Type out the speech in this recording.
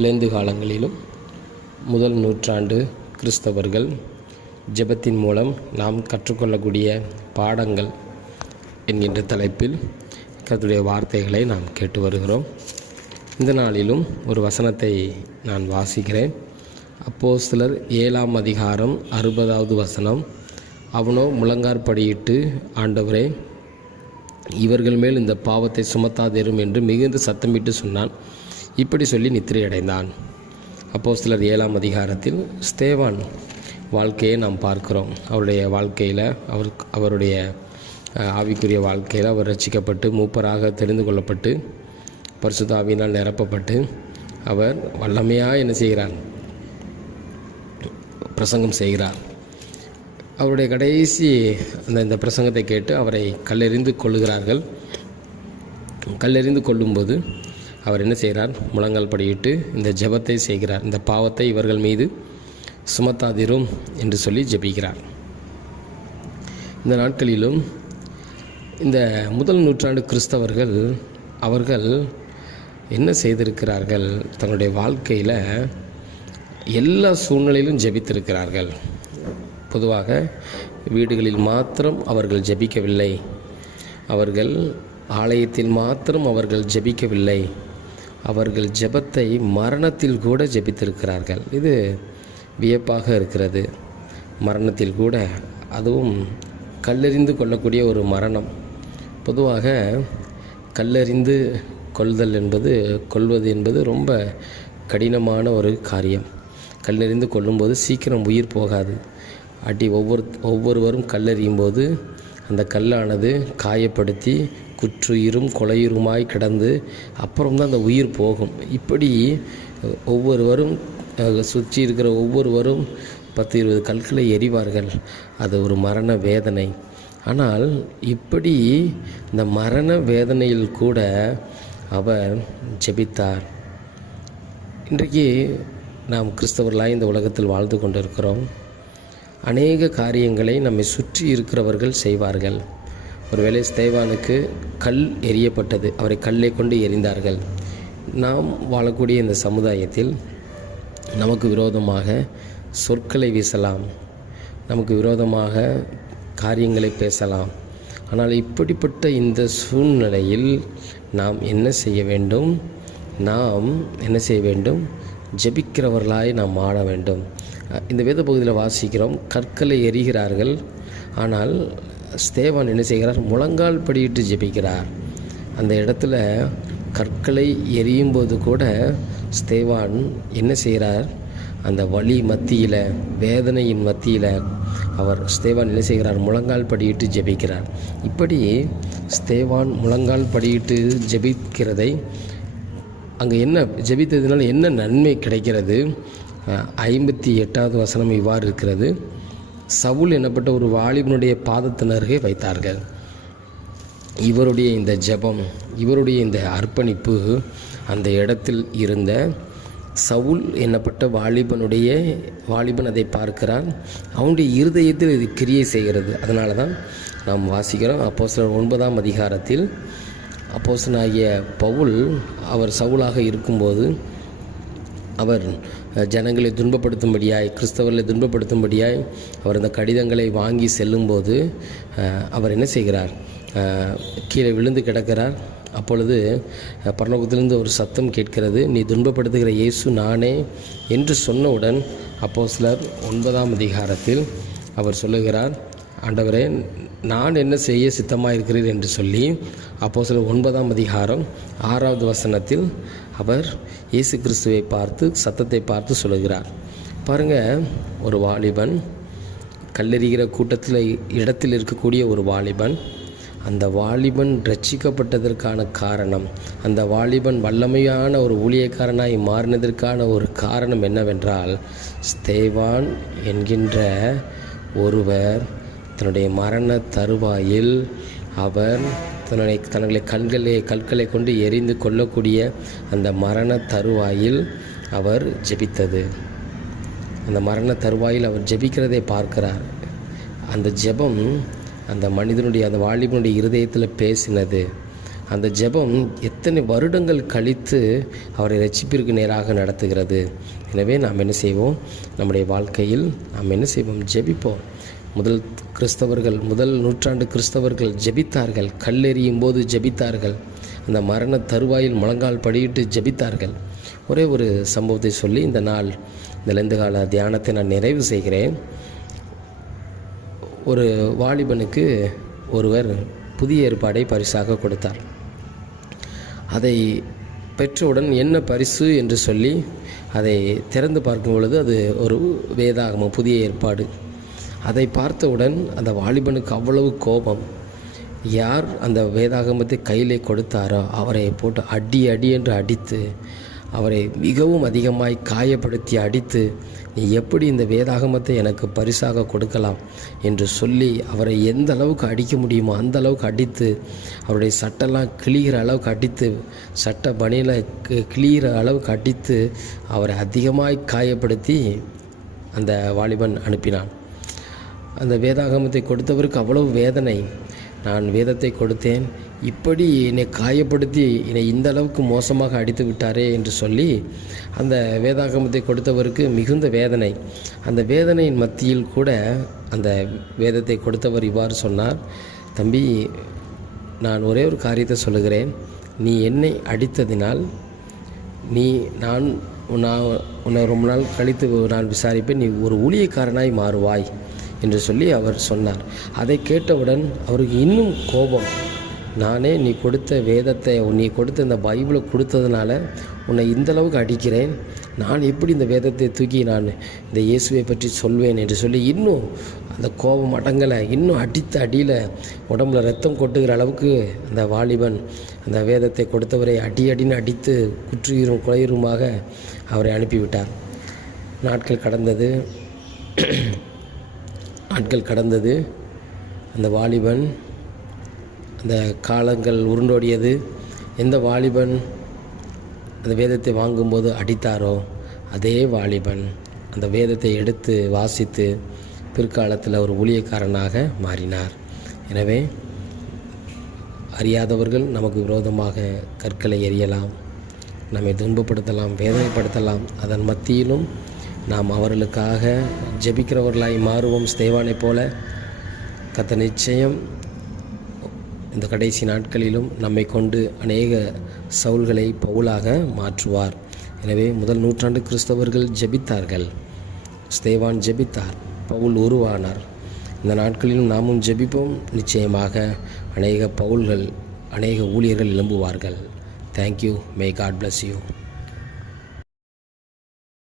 Lent காலங்களிலும் முதல் நூற்றாண்டு கிறிஸ்தவர்கள் ஜெபத்தின் மூலம் நாம் கற்றுக்கொள்ளக்கூடிய பாடங்கள் என்கின்ற தலைப்பில் கர்த்தருடைய வார்த்தைகளை நாம் கேட்டு வருகிறோம். இந்த நாளிலும் ஒரு வசனத்தை நான் வாசிக்கிறேன். அப்போஸ்தலர் 7ஆம் அதிகாரம் 60வது வசனம். அவனோ முழங்காற்படியிட்டு, ஆண்டவரே, இவர்கள் மேல் இந்த பாவத்தை சுமத்தாதிரும் என்று மிகுந்த சத்தமிட்டு சொன்னான். இப்படி சொல்லி நித்திரையடைந்தான். அப்போஸ்தலர் 7ஆம் அதிகாரத்தில் ஸ்தேவான் வாழ்க்கையை நாம் பார்க்கிறோம். அவருடைய வாழ்க்கையில் அவருடைய ஆவிக்குரிய வாழ்க்கையில் அவர் ரட்சிக்கப்பட்டு மூப்பராக தெரிந்து கொள்ளப்பட்டு பரிசுத்த ஆவியினால் நிரப்பப்பட்டு அவர் வல்லமையாக என்ன செய்கிறார்? பிரசங்கம் செய்கிறார். அவருடைய கடைசி இந்த பிரசங்கத்தை கேட்டு அவரை கல்லெறிந்து கொள்ளுகிறார்கள். கல்லெறிந்து கொள்ளும்போது அவர் என்ன செய்கிறார்? முழங்கால் படியிட்டு இந்த ஜெபத்தை செய்கிறார். இந்த பாவத்தை இவர்கள் மீது சுமத்தாதிரும் என்று சொல்லி ஜெபிக்கிறார். இந்த நாட்களிலும் இந்த முதல் நூற்றாண்டு கிறிஸ்தவர்கள் அவர்கள் என்ன செய்திருக்கிறார்கள்? தன்னுடைய வாழ்க்கையில் எல்லா சூழ்நிலையிலும் ஜெபித்திருக்கிறார்கள். பொதுவாக வீடுகளில் மாத்திரம் அவர்கள் ஜெபிக்கவில்லை, அவர்கள் ஆலயத்தில் மாத்திரம் அவர்கள் ஜெபிக்கவில்லை, அவர்கள் ஜெபத்தை மரணத்தில் கூட ஜெபித்திருக்கிறார்கள். இது வியப்பாக இருக்கிறது. மரணத்தில் கூட, அதுவும் கல்லெறிந்து கொள்ளக்கூடிய ஒரு மரணம். பொதுவாக கல்லெறிந்து கொள்வது என்பது ரொம்ப கடினமான ஒரு காரியம். கல்லெறிந்து கொள்ளும்போது சீக்கிரம் உயிர் போகாது. ஒவ்வொருவரும் கல்லெறியும் போது அந்த கல்லானது காயப்படுத்தி குற்றுயிரும் கொலையுருமாய் கிடந்து அப்புறம்தான் அந்த உயிர் போகும். இப்படி ஒவ்வொருவரும் சுற்றி இருக்கிற ஒவ்வொருவரும் 10-20 கற்களை எறிவார்கள். அது ஒரு மரண வேதனை. ஆனால் இப்படி இந்த மரண வேதனையில் கூட அவர் ஜெபித்தார். இன்றைக்கு நாம் கிறிஸ்தவர்களாக இந்த உலகத்தில் வாழ்ந்து கொண்டிருக்கிறோம். அநேக காரியங்களை நம்மை சுற்றி இருக்கிறவர்கள் செய்வார்கள். ஒருவேளை ஸ்தேவானுக்கு கல் எறியப்பட்டது, அவரை கல்லை கொண்டு எறிந்தார்கள். நாம் வாழக்கூடிய இந்த சமுதாயத்தில் நமக்கு விரோதமாக சொற்களை வீசலாம், நமக்கு விரோதமாக காரியங்களை பேசலாம். ஆனால் இப்படிப்பட்ட இந்த சூழ்நிலையில் நாம் என்ன செய்ய வேண்டும்? ஜெபிக்கிறவர்களாய் நாம் ஆட வேண்டும். இந்த வேத பகுதியில் வாசிக்கிறோம், கற்களை எறிகிறார்கள். ஆனால் ஸ்தேவான் என்ன செய்கிறார்? முழங்கால் படியிட்டு ஜெபிக்கிறார். அந்த இடத்துல கற்களை எறியும்போது கூட ஸ்தேவான் என்ன செய்கிறார்? அந்த வலி மத்தியில், வேதனையின் மத்தியில் ஸ்தேவான் என்ன செய்கிறார்? முழங்கால் படியிட்டு ஜெபிக்கிறார். இப்படி ஸ்தேவான் முழங்கால் படியிட்டு ஜெபிக்கிறதை அங்கே என்ன ஜெபித்ததுனால என்ன நன்மை கிடைக்கிறது? 58வது வசனம் இவ்வாறு இருக்கிறது. சவுல் என்னப்பட்ட ஒரு வாலிபனுடைய பாதத்தின் அருகே வைத்தார்கள். இவருடைய இந்த ஜெபம், இவருடைய இந்த அர்ப்பணிப்பு அந்த இடத்தில் இருந்த சவுல் என்னப்பட்ட வாலிபன் அதை பார்க்கிறார். அவனுடைய இருதயத்தில் இது கிரியை செய்கிறது. அதனால தான் நாம் வாசிக்கிறோம். அப்போஸ்தலர் 9ஆம் அதிகாரத்தில் அப்போஸ்தலனாகிய பவுல் அவர் சவுலாக இருக்கும்போது அவர் ஜனங்களை துன்பப்படுத்தும்படியாய், கிறிஸ்தவர்களை துன்பப்படுத்தும்படியாய் அவர் அந்த கடிதங்களை வாங்கி செல்லும்போது அவர் என்ன செய்கிறார்? கீழே விழுந்து கிடக்கிறார். அப்பொழுது பரலோகத்திலிருந்து ஒரு சத்தம் கேட்கிறது, நீ துன்பப்படுத்துகிற இயேசு நானே என்று சொன்னவுடன் அப்போஸ்தலர் 9ஆம் அதிகாரத்தில் அவர் சொல்லுகிறார், ஆண்டவரே, நான் என்ன செய்ய சித்தமாக இருக்கிறீர் என்று சொல்லி அப்போஸ்தலர் 9ஆம் அதிகாரம் 6வது வசனத்தில் அவர் இயேசு கிறிஸ்துவை பார்த்து, சத்தத்தை பார்த்து சொல்லுகிறார். பாருங்கள், ஒரு வாலிபன், கல்லெறிகிற இடத்தில் இருக்கக்கூடிய ஒரு வாலிபன், அந்த வாலிபன் ரட்சிக்கப்பட்டதற்கான காரணம், அந்த வாலிபன் வல்லமையான ஒரு ஊழியக்காரனாய் மாறினதற்கான ஒரு காரணம் என்னவென்றால், ஸ்தேவான் என்கின்ற ஒருவர் தன்னுடைய மரண தருவாயில் அவர் தன்னுடைய கற்களை கொண்டு எரிந்து கொள்ளக்கூடிய அந்த மரண தருவாயில் அவர் ஜெபித்தது. அந்த மரண தருவாயில் அவர் ஜெபிக்கிறதை பார்க்கிறார். அந்த ஜெபம் அந்த வாலிபனுடைய இருதயத்தில் பேசினது. அந்த ஜெபம் எத்தனை வருடங்கள் கழித்து அவரை இரட்சிப்பிற்கு நேராக நடத்துகிறது. எனவே நாம் என்ன செய்வோம்? நம்முடைய வாழ்க்கையில் நாம் என்ன செய்வோம்? ஜெபிப்போம். முதல் நூற்றாண்டு கிறிஸ்தவர்கள் ஜெபித்தார்கள். கல்லெறியும் போது ஜெபித்தார்கள். அந்த மரண தருவாயில் முழங்கால் படியிட்டு ஜெபித்தார்கள். ஒரே ஒரு சம்பவத்தை சொல்லி இந்த லெந்து கால தியானத்தை நான் நிறைவு செய்கிறேன். ஒரு வாலிபனுக்கு ஒருவர் புதிய ஏற்பாடை பரிசாக கொடுத்தார். அதை பெற்றவுடன் என்ன பரிசு என்று சொல்லி அதை திறந்து பார்க்கும் பொழுது அது ஒரு வேதாகமம், புதிய ஏற்பாடு. அதை பார்த்தவுடன் அந்த வாலிபனுக்கு அவ்வளவு கோபம். யார் அந்த வேதாகமத்தை கையிலே கொடுத்தாரோ அவரை போட்டு அடி என்று அடித்து, அவரை மிகவும் அதிகமாய் காயப்படுத்தி அடித்து, நீ எப்படி இந்த வேதாகமத்தை எனக்கு பரிசாக கொடுக்கலாம் என்று சொல்லி அவரை எந்த அளவுக்கு அடிக்க முடியுமோ அந்த அளவுக்கு அடித்து, அவருடைய சட்டெல்லாம் கிழிகிற அளவுக்கு அடித்து, சட்டை பனியில் கிழிகிற அளவுக்கு அடித்து அவரை அதிகமாய் காயப்படுத்தி அந்த வாலிபன் அனுப்பினான். அந்த வேதாகமத்தை கொடுத்தவருக்கு அவ்வளவு வேதனை. நான் வேதத்தை கொடுத்தேன், இப்படி என்னை காயப்படுத்தி என்னை இந்த அளவுக்கு மோசமாக அடித்து விட்டாரே என்று சொல்லி அந்த வேதாகமத்தை கொடுத்தவருக்கு மிகுந்த வேதனை. அந்த வேதனையின் மத்தியில் கூட அந்த வேதத்தை கொடுத்தவர் இவ்வாறு சொன்னார், தம்பி, நான் ஒரே ஒரு காரியத்தை சொல்லுகிறேன். நீ என்னை அடித்ததினால் நான் உன்னை ரொம்ப நாள் கழித்து நான் விசாரிப்பேன், நீ ஒரு ஊழியக்காரனாய் மாறுவாய் என்று சொல்லி அவர் சொன்னார். அதை கேட்டவுடன் அவருக்கு இன்னும் கோபம். நானே நீ கொடுத்த வேதத்தை, நீ கொடுத்த இந்த பைபிளை கொடுத்ததுனால உன்னை இந்தளவுக்கு அடிக்கிறேன், நான் எப்படி இந்த வேதத்தை தூக்கி நான் இந்த இயேசுவை பற்றி சொல்வேன் என்று சொல்லி இன்னும் அந்த கோபம் அடங்கலை. இன்னும் அடித்த அடியில் உடம்புல ரத்தம் கொட்டுகிற அளவுக்கு அந்த வாலிபன் அந்த வேதத்தை கொடுத்தவரை அடின்னு அடித்து குற்றுயிரும் குலையுருமாக அவரை அனுப்பிவிட்டார். நாட்கள் கடந்தது. அந்த வாலிபன், அந்த காலங்கள் உருண்டோடியது. எந்த வாலிபன் அந்த வேதத்தை வாங்கும்போது அடித்தாரோ அதே வாலிபன் அந்த வேதத்தை எடுத்து வாசித்து பிற்காலத்தில் ஒரு ஊழியக்காரனாக மாறினார். எனவே அறியாதவர்கள் நமக்கு விரோதமாக கற்களை எறியலாம், நம்மை துன்பப்படுத்தலாம், வேதனைப்படுத்தலாம். அதன் மத்தியிலும் நாம் அவர்களுக்காக ஜெபிக்கிறவர்களாய் மாறுவோம். ஸ்தேவானை போல கர்த்தர் நிச்சயம் இந்த கடைசி நாட்களிலும் நம்மை கொண்டு அநேக சவுல்களை பவுலாக மாற்றுவார். எனவே முதல் நூற்றாண்டு கிறிஸ்தவர்கள் ஜெபித்தார்கள். ஸ்தேவான் ஜெபித்தார், பவுல் உருவானார். இந்த நாட்களிலும் நாமும் ஜெபிப்போம். நிச்சயமாக அநேக பவுல்கள், அநேக ஊழியர்கள் எழும்புவார்கள். Thank you. May God bless you.